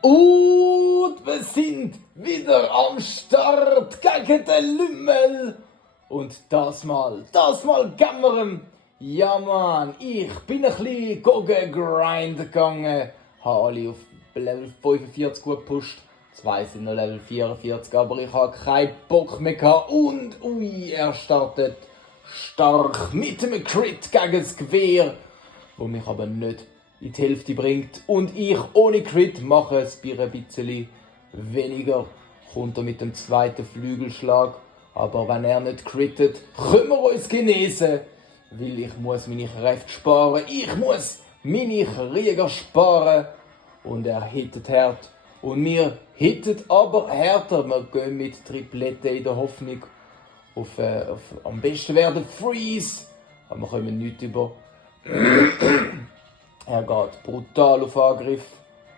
Und wir sind wieder am Start gegen den Lümmel. Und das mal gehen wir ihm. Ja Mann, ich bin ein bisschen grind gegangen. Habe alle auf Level 45 gut gepusht. Zwei sind noch Level 44, aber ich habe keinen Bock mehr gehabt. Und er startet stark mit einem Crit gegen das Gewehr, wo mich aber nicht in die Hälfte bringt. Und ich ohne Crit mache es bei ein bisschen weniger. Kommt er mit dem zweiten Flügelschlag. Aber wenn er nicht crittet, können wir uns genesen. Weil ich muss meine Kräfte sparen. Ich muss meine Krieger sparen. Und er hittet hart. Und wir hittet aber härter. Wir gehen mit Triplette in der Hoffnung auf am besten werden Freeze. Aber wir kommen nicht über. Er geht brutal auf Angriff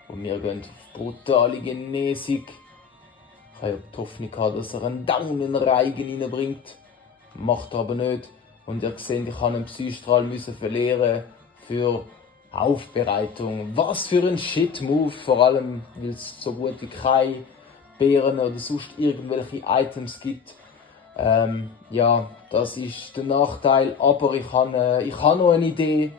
und wir gehen auf brutale Genesung. Ich habe die Hoffnung gehabt, dass er einen Down in den Reigen reinbringt. Macht er aber nicht. Und ihr seht, ich habe einen Psystrahl verlieren für Aufbereitung. Was für ein Shit-Move, vor allem weil es so gut wie keine Beeren oder sonst irgendwelche Items gibt. Ja, das ist der Nachteil, aber ich habe noch eine Idee.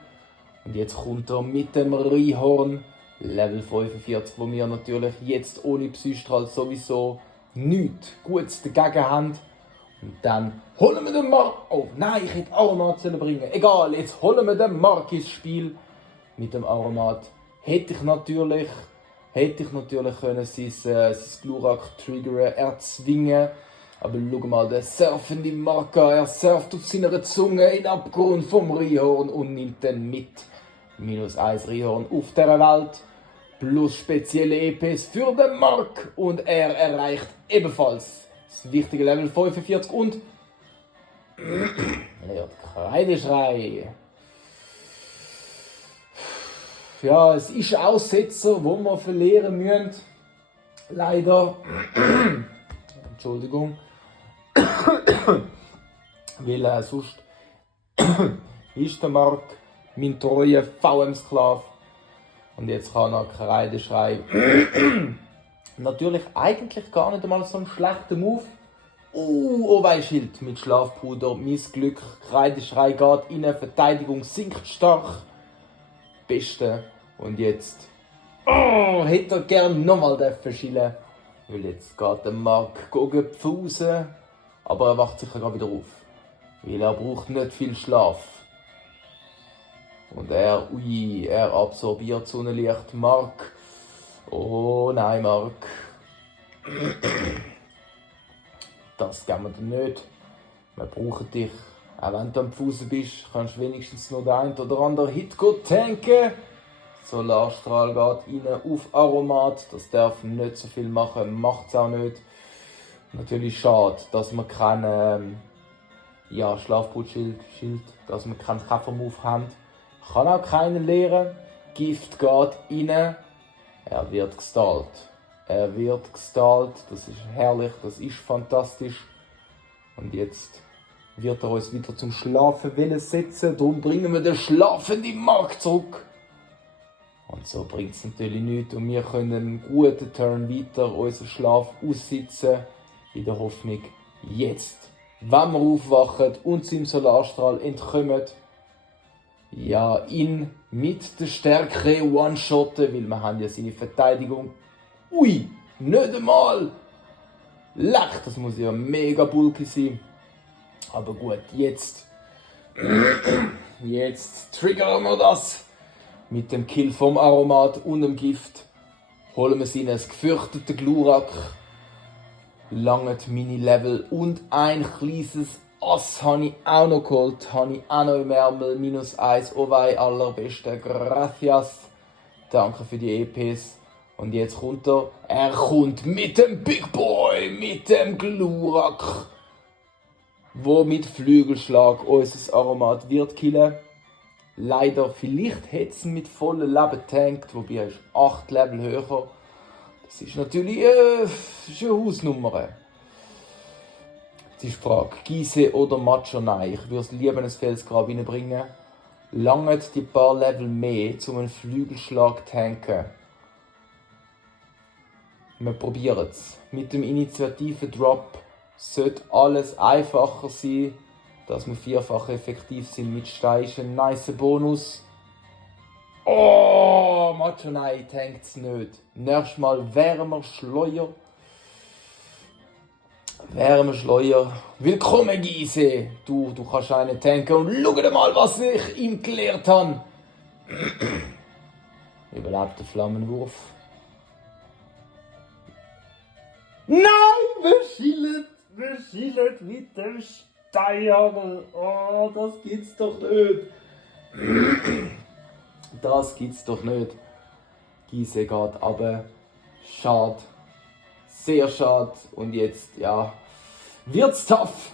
Und jetzt kommt er mit dem Rhyhorn, Level 45, wo wir natürlich jetzt ohne Psystrahl sowieso nichts Gutes dagegen haben. Und dann holen wir den Mark. Oh nein, ich hätte Aromat bringen. Egal, jetzt holen wir den Mark ins Spiel. Mit dem Aromat hätte ich natürlich können sein Glurak triggern, erzwingen. Aber schau mal, der surfende Marker, er surft auf seiner Zunge in den Abgrund vom Rhyhorn und nimmt den mit. -1 Rhyhorn auf dieser Welt, plus spezielle EPs für den Mark. Und er erreicht ebenfalls das wichtige Level 45 und lernt Kreideschrei. Ja, es ist ein Aussetzer, wo wir verlieren müssen. Leider. Entschuldigung. Weil sonst ist der Mark mein treuer VM-Sklave. Und jetzt kann er Kreideschrei. Natürlich eigentlich gar nicht einmal so ein schlechter Move. Schild mit Schlafpuder. Mein Glück. Kreideschrei geht rein. Verteidigung sinkt stark. Beste. Und jetzt. Hätte er gern nochmal schillen. Weil jetzt geht der Mark pfusen. Aber er wacht sicher gerade wieder auf. Weil er braucht nicht viel Schlaf. Und er absorbiert Sonnenlicht. Mark. Oh nein, Mark. Das geben wir dir nicht. Wir brauchen dich. Auch wenn du am Fußen bist, kannst du wenigstens noch den einen oder anderen Hit tanken. Solarstrahl geht rein auf Aromat. Das darf nicht so viel machen, macht es auch nicht. Natürlich schade, dass wir keinen Schlafputzschild, dass wir keinen Käfermove haben. Kann auch keinen lehren. Gift geht rein. Er wird gestallt. Das ist herrlich, das ist fantastisch. Und jetzt wird er uns wieder zum Schlafen setzen. Darum bringen wir den schlafenden Mark zurück. Und so bringt es natürlich nichts. Und wir können einen guten Turn weiter unseren Schlaf aussitzen. In der Hoffnung, jetzt, wenn wir aufwachen und seinem Solarstrahl entkommen, ja, ihn mit der Stärke one-shotten, weil wir haben ja seine Verteidigung. Nicht einmal! Leck, das muss ja mega bulky sein. Aber gut, jetzt triggern wir das. Mit dem Kill vom Aromat und dem Gift holen wir sie in das gefürchtete Glurak. Langet Mini-Level und ein kleines Ass habe ich auch noch geholt. Habe ich auch noch im Ärmel. -1. Oh wei, allerbeste. Gracias. Danke für die EPs. Und jetzt kommt er. Er kommt mit dem Big Boy, mit dem Glurak, wo mit Flügelschlag unser Aromat wird killen. Leider, vielleicht hätte es mit vollem Leben getankt, wobei er ist 8 Level höher. Das ist natürlich eine Hausnummer. Jetzt ist die Frage, Gise oder Macho? Nein, ich würde es lieber ins Felsgrab reinbringen. Lange die paar Level mehr, um einen Flügelschlag zu tanken. Wir probieren es. Mit dem Initiativen-Drop sollte alles einfacher sein. Dass wir vierfach effektiv sind mit Stein ist ein nice Bonus. Oh, Macho, nein, tankt es nicht. Nächstes Mal Wärmer Schleuer. Willkommen, Giese. Du kannst einen tanken und schau dir mal, was ich ihm gelehrt habe. Überlebt der Flammenwurf. Nein, wir schielen mit dem Steinhagel. Oh, das gibt's doch nicht. Das gibt's doch nicht. Giese geht aber schade. Sehr schade. Und jetzt, ja, wird's tough.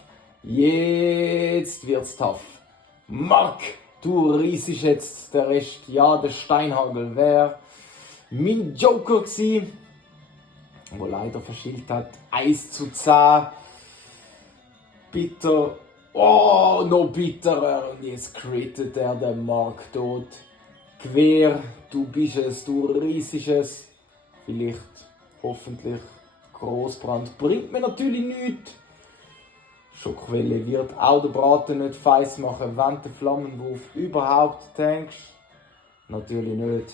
Mark, du riesig jetzt der Rest. Ja, der Steinhagel wäre mein Joker gewesen, wo leider verschilt hat. 1:10. Bitter. Oh, noch bitterer. Und jetzt crittet er den Mark tot. Quer, du bist es, du riesiges. Vielleicht, hoffentlich, Großbrand. Bringt mir natürlich nichts. Schockwelle wird auch den Braten nicht feiss machen, wenn der Flammenwurf überhaupt tankst. Natürlich nicht.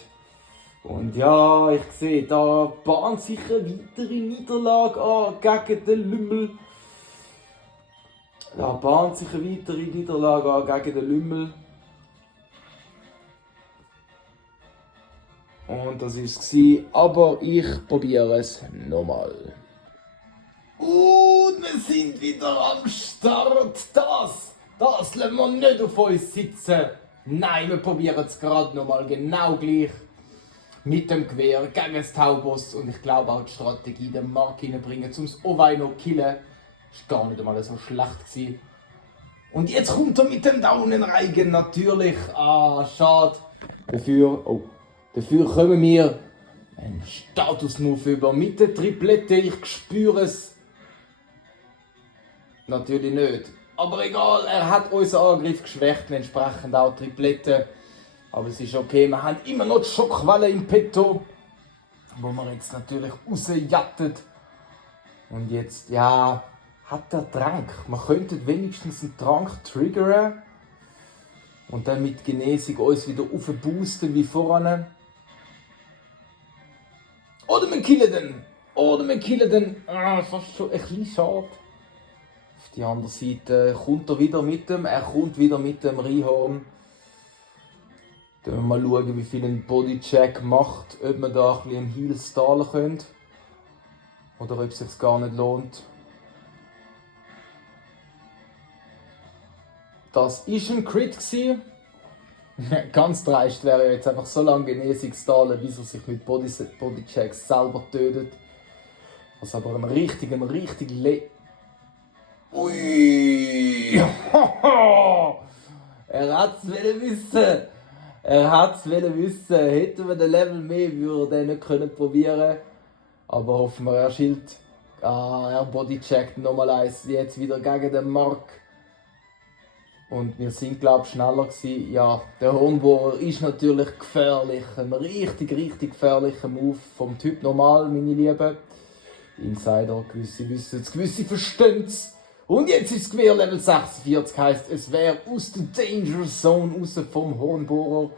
Und ja, ich sehe, da bahnt sich eine weitere Niederlage an gegen den Lümmel. Und das war es. Aber ich probiere es nochmal. Und wir sind wieder am Start. Das lassen wir nicht auf uns sitzen. Nein, wir probieren es gerade nochmal genau gleich. Mit dem Gewehr gegen das Taubos. Und ich glaube auch die Strategie, den Mark reinbringen, um das Owei noch zu killen. Das war gar nicht einmal so schlecht gewesen. Und jetzt kommt er mit dem Daunenreigen natürlich. Ah, schade. Dafür kommen wir einen Status-Move über mit der Triplette. Ich spüre es. Natürlich nicht. Aber egal, er hat unseren Angriff geschwächt, entsprechend auch Triplette. Aber es ist okay, wir haben immer noch die Schockwelle im Petto, wo wir jetzt natürlich rausjattet. Und jetzt, ja, hat der Trank. Man könnte wenigstens einen Trank triggern und dann mit Genesung uns wieder aufboosten wie voran. Oder wir killen den. Fast schon ein bisschen schade. Auf die andere Seite kommt er wieder mit dem. Reinhorn. Dann wir mal schauen, wie viel ein Bodycheck macht. Ob man da ein bisschen Heal stahlen könnte. Oder ob es sich gar nicht lohnt. Das war ein Crit. Ganz dreist wäre jetzt einfach so lange Genesung stahlen, bis er sich mit Bodychecks selber tötet. Was aber ein richtig Ui! Er hat's wissen. Hätten wir den Level mehr, würde er nicht probieren können. Aber hoffen wir, er schielt. Er bodycheckt nochmal eins. Jetzt wieder gegen den Mark. Und wir sind, glaube ich, schneller gewesen. Ja, der Hornbohrer ist natürlich gefährlich. Ein richtig gefährlicher Move vom Typ normal, meine Lieben. Insider, gewisse wissen es, gewisse verstehen es. Und jetzt ist das Gewehr Level 46, heisst, es wäre aus der Danger Zone raus vom Hornbohrer.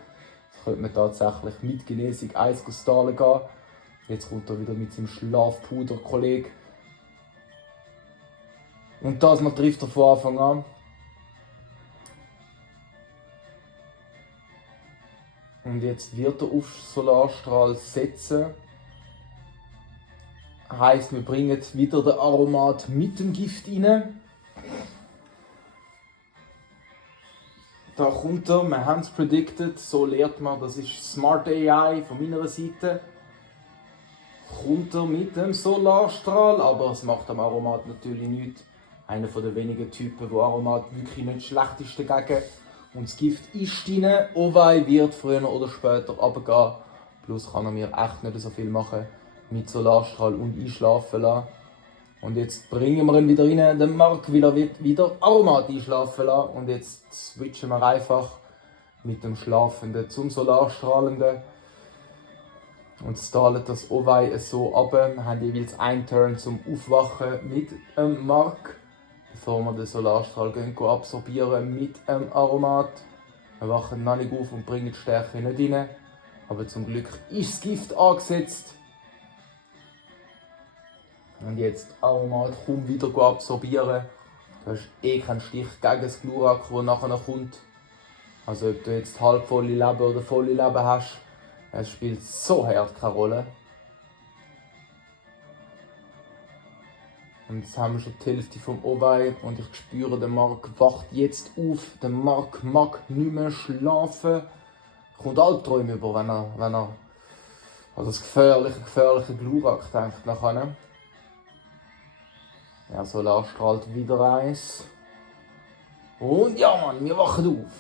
Jetzt könnte man tatsächlich mit Genesung 1 stahlen gehen. Jetzt kommt er wieder mit seinem Schlafpuder-Kollege. Und das mal trifft er von Anfang an. Und jetzt wird er auf Solarstrahl setzen. Heisst, wir bringen wieder den Aromat mit dem Gift rein. Da kommt er, wir haben es predicted, so lehrt man, das ist Smart AI von meiner Seite. Kommt er mit dem Solarstrahl, aber es macht am Aromat natürlich nichts. Einer der wenigen Typen, wo Aromat wirklich nicht schlecht ist dagegen. Und das Gift ist rein. Owei wird früher oder später runtergehen. Plus kann er mir echt nicht so viel machen mit Solarstrahl und einschlafen lassen. Und jetzt bringen wir ihn wieder rein, den Mark wieder Aromat einschlafen lassen. Und jetzt switchen wir einfach mit dem Schlafenden zum Solarstrahlenden. Und stahlen das Owei so ab. Wir haben jeweils einen Turn zum Aufwachen mit Mark, bevor wir den Solarstrahl absorbieren mit Aromat. Wir wachen noch nicht auf und bringen die Stärke nicht rein. Aber zum Glück ist das Gift angesetzt. Und jetzt Aromat kaum wieder absorbieren. Du hast keinen Stich gegen das Glurak, der nachher kommt. Also ob du jetzt halb volle Leben oder volle Leben hast, es spielt so hart keine Rolle. Und jetzt haben wir schon die Hälfte vom Owei und ich spüre, der Mark wacht jetzt auf. Der Mark mag nicht mehr schlafen. Er kommt Albträume über, wenn er an das gefährliche Glurak denkt nachher. Ja, Solar strahlt wieder eins. Und ja Mann, wir wachen auf.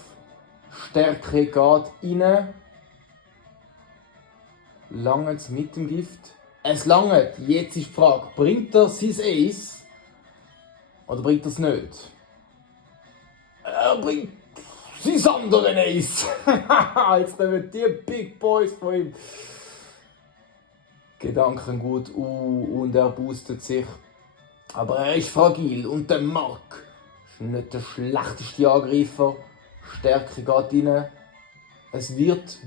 Stärke geht rein. Langt mit dem Gift. Es langt. Jetzt ist die Frage, bringt er sein Ace oder bringt er es nicht? Er bringt sein anderen Ace. Jetzt nehmen die Big Boys von ihm Gedanken gut und er boostet sich. Aber er ist fragil und der Mark ist nicht der schlechteste Angreifer. Stärke geht rein. Es wird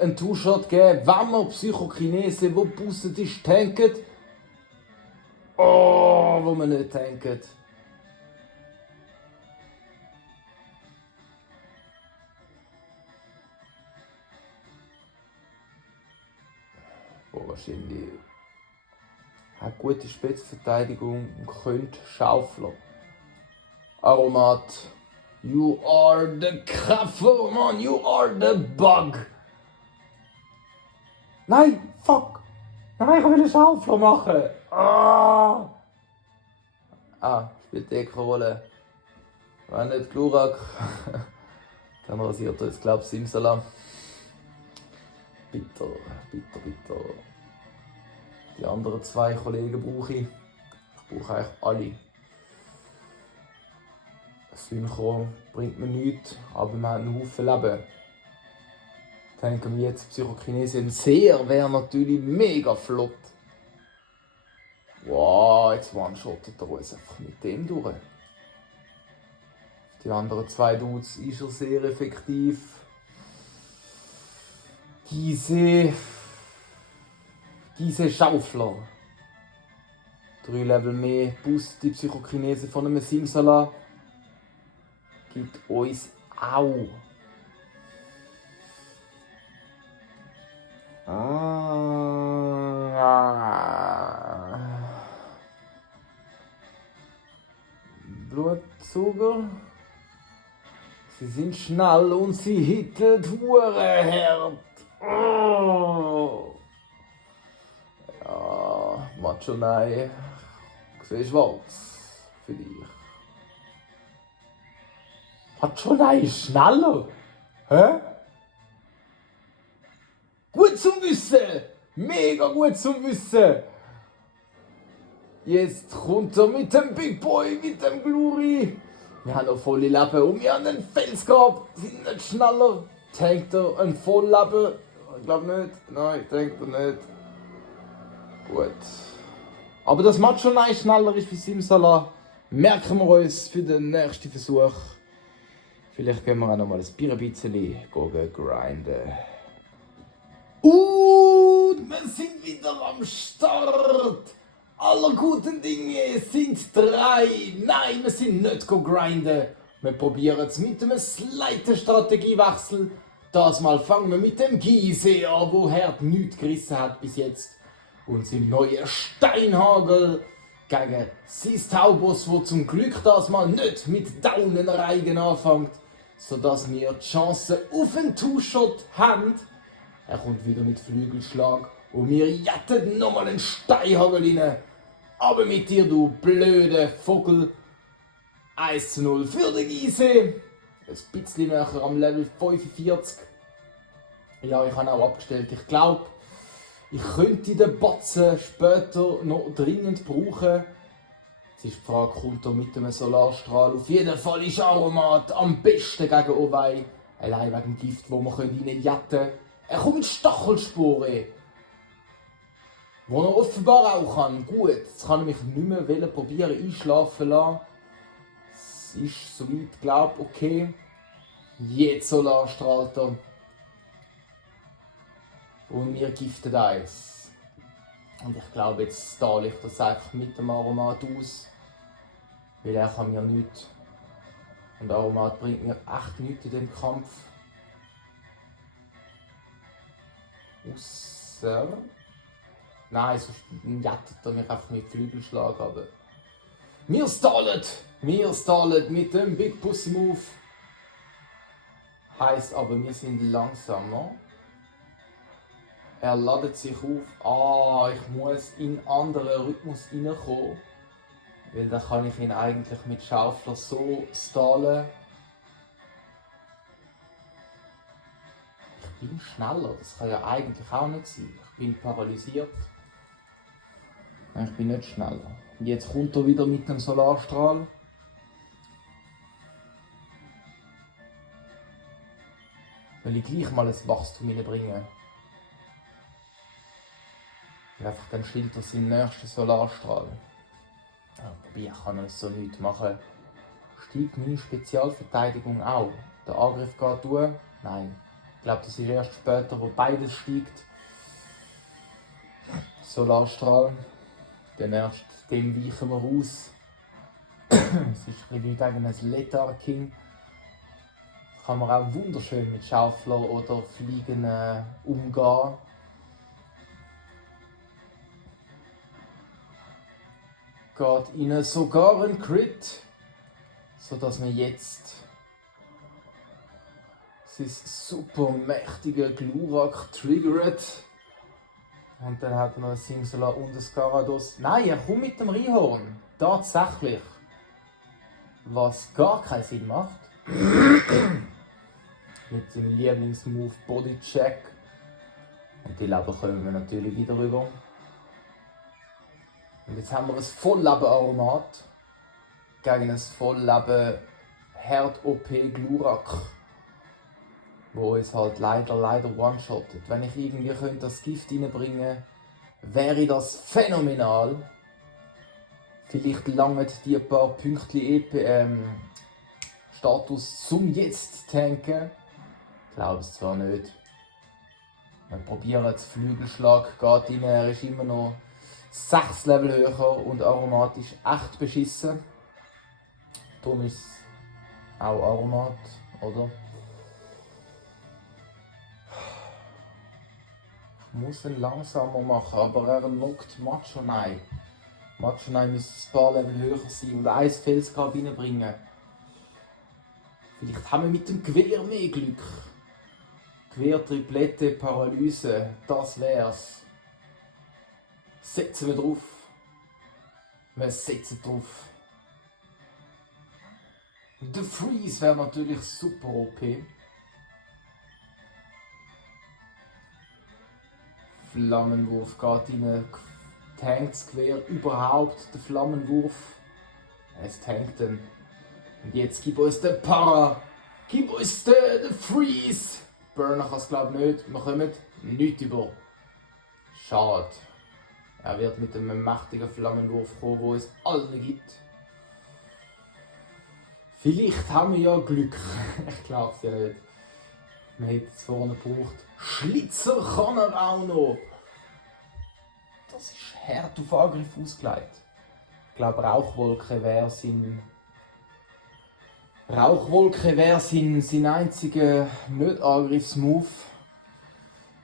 einen Two-Shot geben, wenn wir Psychokinese, wo boostet ist, tanken. Oh, wo wir nicht tanken. Wahrscheinlich hat gute Spitzverteidigung und könnte Schaufler. Aromat. You are the Kraffer, man. You are the Bug. Nein, fuck. Nein, ich will einen Schaufler machen. Spielt die Rolle. Wenn nicht Glurak, dann rasiert er jetzt, glaube ich, Simsala. Bitter. Die anderen zwei Kollegen brauche ich. Ich brauche eigentlich alle. Synchro bringt mir nichts, aber wir haben einen Haufen Leben. Denken wir jetzt, Psychokinese ein Seher wäre natürlich mega flott. Wow, jetzt one-shottet er uns einfach mit dem durch. Die anderen zwei Dudes ist er sehr effektiv. Diese Schaufler. 3 Level mehr, boost die Psychokinese von einem Simsala. Gibt uns auch. Blutzuger. Sie sind schnell und sie hitten Hurenherd. Ja, Macho Nein. Ich sehe schwarz für dich. Macho Nein ist schneller. Hä? Gut zum Wissen! Mega gut zum Wissen! Jetzt kommt er mit dem Big Boy, mit dem Gluri. Wir haben noch volle Leben und wir haben einen Felsgrab. Sind nicht schneller. Tankt er ein Vollleben? Ich glaube nicht. Nein, tankt er nicht. Gut. Aber dass Macho Nein schneller ist wie Simsala, merken wir uns für den nächsten Versuch. Vielleicht können wir auch noch mal ein bisschen grinden. Und wir sind wieder am Start! Aller guten Dinge sind 3. Nein, wir sind nicht grinden. Wir probieren es mit einem slighten Strategiewechsel. Das Mal fangen wir mit dem Gise an, wo Herd nichts gerissen hat bis jetzt. Und seinem neuen Steinhagel gegen sein Taubos, wo zum Glück das Mal nicht mit Daunenreigen anfängt, sodass wir die Chance auf einen Two-Shot haben. Er kommt wieder mit Flügelschlag und wir jetten nochmal einen Steinhagel rein. Aber mit dir, du blöde Vogel. 1:0 für den Gise. Ein bisschen näher am Level 45. Ja, ich habe auch abgestellt. Ich glaube, ich könnte den Batzen später noch dringend brauchen. Jetzt ist die Frage, kommt er mit einem Solarstrahl? Auf jeden Fall ist Aromat am besten gegen Owei. Allein wegen dem Gift, das wir reinjetten können. Er kommt mit Stachelsporen. wo er offenbar auch kann. Gut, jetzt kann ich mich nicht mehr probieren einschlafen lassen. Es ist soweit, glaube okay. Jetzt strahlt er. Und mir giftet eins. Und ich glaube, jetzt stahle ich das einfach mit dem Aromat aus. Weil er kann mir nichts. Und Aromat bringt mir echt nichts in dem Kampf. Ausser... Nein, sonst jettet er mich einfach mit Flügelschlag, aber... Wir stallen mit dem Big Pussy Move. Heisst aber, wir sind langsamer. Er ladet sich auf. Ich muss in einen anderen Rhythmus reinkommen. Weil dann kann ich ihn eigentlich mit Schaufler so stallen. Ich bin schneller, das kann ja eigentlich auch nicht sein. Ich bin paralysiert. Nein, ich bin nicht schneller. Jetzt kommt er wieder mit dem Solarstrahl. Will ich gleich mal ein Wachstum reinbringen. Und einfach dann schildert er seinen nächsten Solarstrahl. Ja, wobei, ich kann so nichts machen. Steigt meine Spezialverteidigung auch? Der Angriff geht durch? Nein. Ich glaube, das ist erst später, wo beides steigt. Solarstrahl. Dann erst dem weichen wir aus. Es ist ein bisschen gegen ein Letar King. Das kann man auch wunderschön mit Schaufler oder Fliegen umgehen. Geht ihnen sogar ein Crit, sodass wir jetzt sein super mächtige Glurak triggert. Und dann hat er noch ein Simsala und ein Skarados. Nein, er kommt mit dem Reinhorn. Tatsächlich. Was gar keinen Sinn macht. Mit seinem Lieblingsmove Bodycheck. Und die Leben kommen wir natürlich wieder rüber. Und jetzt haben wir ein Vollleben-Aromat gegen ein Vollleben Herd-OP Glurak, wo uns halt leider one-shottet. Wenn ich irgendwie das Gift reinbringen könnte, wäre das phänomenal. Vielleicht langen die paar Pünktchen Status zum jetzt tanken. Ich glaube es zwar nicht. Wir probieren den Flügelschlag, geht rein, er ist immer noch 6 Level höher und aromatisch echt beschissen. Darum ist es auch Aromat, oder? Ich muss ihn langsamer machen, aber er lockt Machonai. Machonai müsste ein paar Level höher sein und ein Felsgrab reinbringen. Vielleicht haben wir mit dem Gewehr mehr Glück. Gewehr, Triplette, Paralyse, das wär's. Setzen wir drauf. Wir setzen drauf. Der Freeze wäre natürlich super OP. Flammenwurf geht rein. Tankt das Gewehr überhaupt den Flammenwurf? Es tankt ihn. Und jetzt gib uns den Para. Gib uns den Freeze. Burner kann es glaube ich nicht. Wir kommen nichts über. Schade. Er wird mit einem mächtigen Flammenwurf kommen, der es allen gibt. Vielleicht haben wir ja Glück. Ich glaube es ja nicht. Wir hätten es vorne gebraucht. Schlitzer kann er auch noch. Das ist hart auf Angriff ausgelegt. Ich glaube, Rauchwolke wäre sein einziger Nicht-Angriffsmove.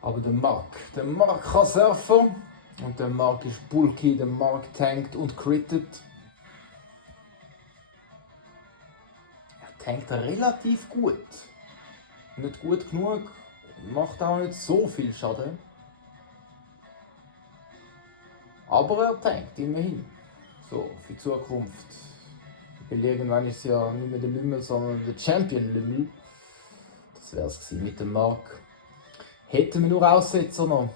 Aber der Mark kann surfen. Und der Mark ist bulky, der Mark tankt und crittet. Er tankt relativ gut. Nicht gut genug, macht auch nicht so viel Schaden. Aber er tankt immerhin. So, für die Zukunft. Weil irgendwann ist es ja nicht mehr der Lümmel, sondern der Champion Lümmel. Das wäre es mit dem Mark. Hätten wir nur Aussetzer noch.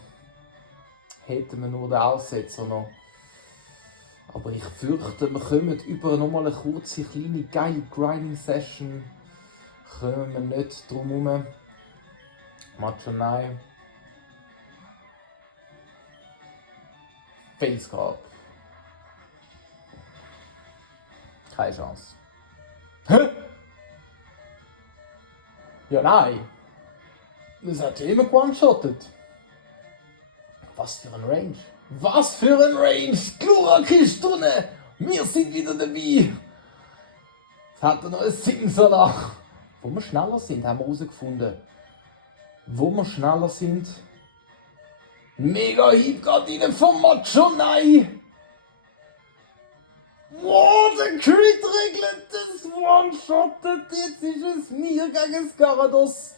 Hätten wir nur den Aussetzer noch. Aber ich fürchte, wir kommen über nochmal eine kurze, kleine, geile Grinding-Session. Kommen wir nicht drum herum. Machonai. Felsgrab. Keine Chance. Hä? Ja, nein. Das hat ja immer one-shottet. Was für ein Range. Was für ein Range. Glura-Kistunde. Wir sind wieder dabei. Es hat noch ein Simsala. Wo wir schneller sind, haben wir herausgefunden. Wo wir schneller sind. Mega Hieb geht rein vom Macho, nein! Wow, der Crit regelt das One-Shottet. Jetzt ist es mir gegen Skarados.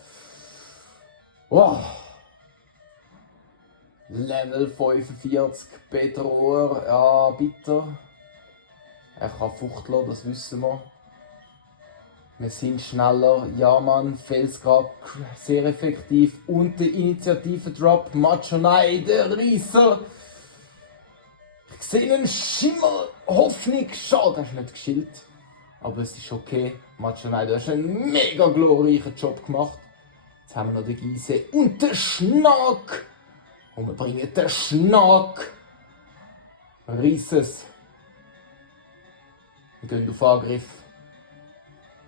Wow. Level 45, Bedroher, ja, bitter. Er kann fuchteln, das wissen wir. Wir sind schneller, ja Mann, Felsgrab sehr effektiv und der Initiative-Drop, Machonai, der Riesser. Ich sehe einen Schimmer, Hoffnung, schade, hast du nicht geschillt. Aber es ist okay, Machonai, du hast einen mega glorreichen Job gemacht. Jetzt haben wir noch den Giese und den Schnack. Und wir bringen den Schnack. Rieses. Wir gehen auf Angriff.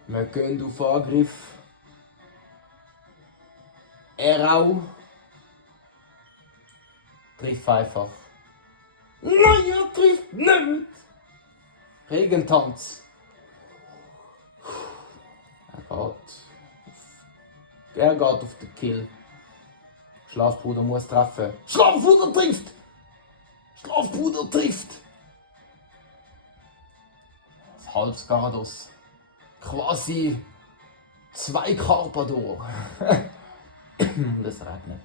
Wir gehen auf Angriff. Er auch. Trifft einfach. Nein, er trifft nicht! Regentanz. Er geht auf den Kill. Schlafbruder muss treffen. Schlafbruder trifft! Schlafbruder trifft! Das Halbs Garados. Quasi 2 Carpador. Das reicht nicht.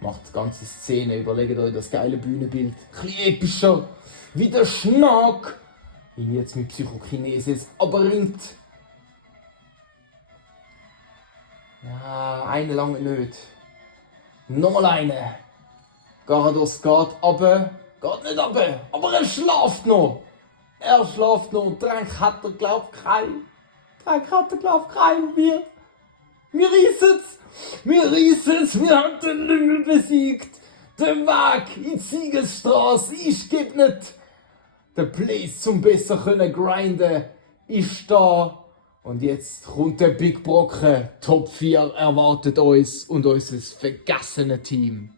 Macht die ganze Szene, überlegt euch das geile Bühnenbild. Ein bisschen epischer, wie der Schnack. Ihn jetzt mit Psychokinesis, aber ringt. Ja, eine lange nicht. Nochmal eine. Garados geht runter. Geht nicht runter, aber er schlaft noch. Er schlaft noch. Trank hat er, glaubt kein. Trank hat er, glaubt kein. Wir reißen's. Wir reißen's. Wir haben den Lümmel besiegt. Der Weg in die Siegesstraße ist gibt nicht. Der Place zum besser können grinden ist da. Und jetzt kommt der Big Brocken. Top 4 erwartet uns und unser vergessene Team.